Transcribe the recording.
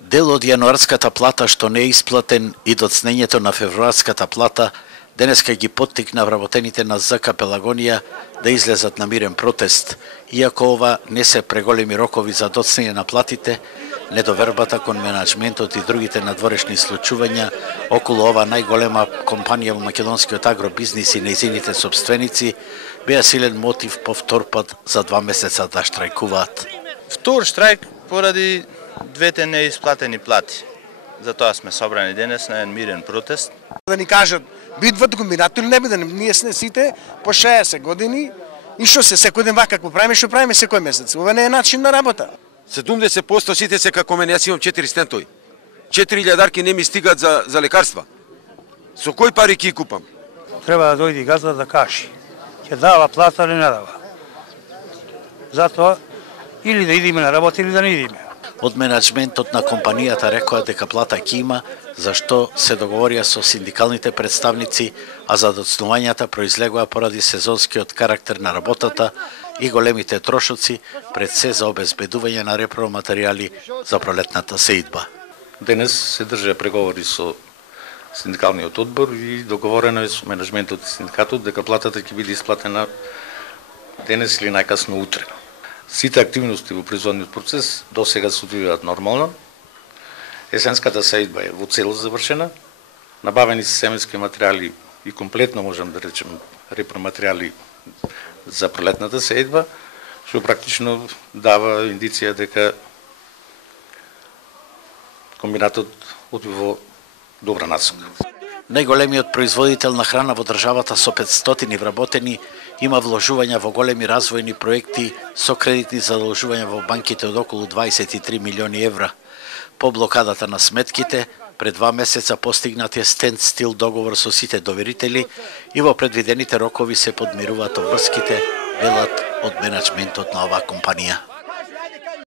Дел од јануарската плата што не е исплатен и доцнењето на февруарската плата денеска ги поттикна вработените на ЗК Пелагонија да излезат на мирен протест, иако ова не се преголеми рокови за доцнење на платите, недовербата кон менаџментот и другите надворешни случувања околу ова најголема компанија во македонскиот агробизнис и нејзините собственици беа силен мотив по втор пат за 2 месеца да штрајкуваат. Втор штрајк поради двете неисплатени плати. Затоа сме собрани денес на еден мирен протест. Да ни кажат, бидват комбинат или не бидат, ние сме сите по 60 години и што се секој ден вака како правиме, што правиме секој месец. Ова не е начин на работа. 70% сите се како мене, јас имам 4 стентови. 4000 дарки не ми стигат за лекарства. Со кој пари ќе купам? Треба да дојде газда да каже, ќе дава плата или не дава. Затоа или да идеме на работа или да не идеме. Од менаџментот на компанијата рекоа дека плата ќе има, зашто се договорија со синдикалните представници, а задоцнувањата произлегоа поради сезонскиот карактер на работата и големите трошоци пред се за обезбедување на репроматеријали за пролетната сеидба. Денес се држа преговори со синдикалниот одбор и договорено е со менаџментот и синдикатот дека платата ќе биде исплатена денес или најкасно утре. Сите активности во производниот процес досега се одвиваат нормално. Есенската сеидба е во целост завршена. Набавени се семенски материјали и комплетно можам да речем репроматеријали за пролетната сеидба, што практично дава индиција дека комбинатот одвива добра насока. Најголемиот производител на храна во државата со 500 вработени има вложувања во големи развојни проекти со кредитни задолжувања во банките од околу 23 милиони евра. По блокадата на сметките, пред 2 месеца постигнат е стендстил договор со сите доверители и во предвидените рокови се подмируваат обврските, велат од менаџментот на оваа компанија.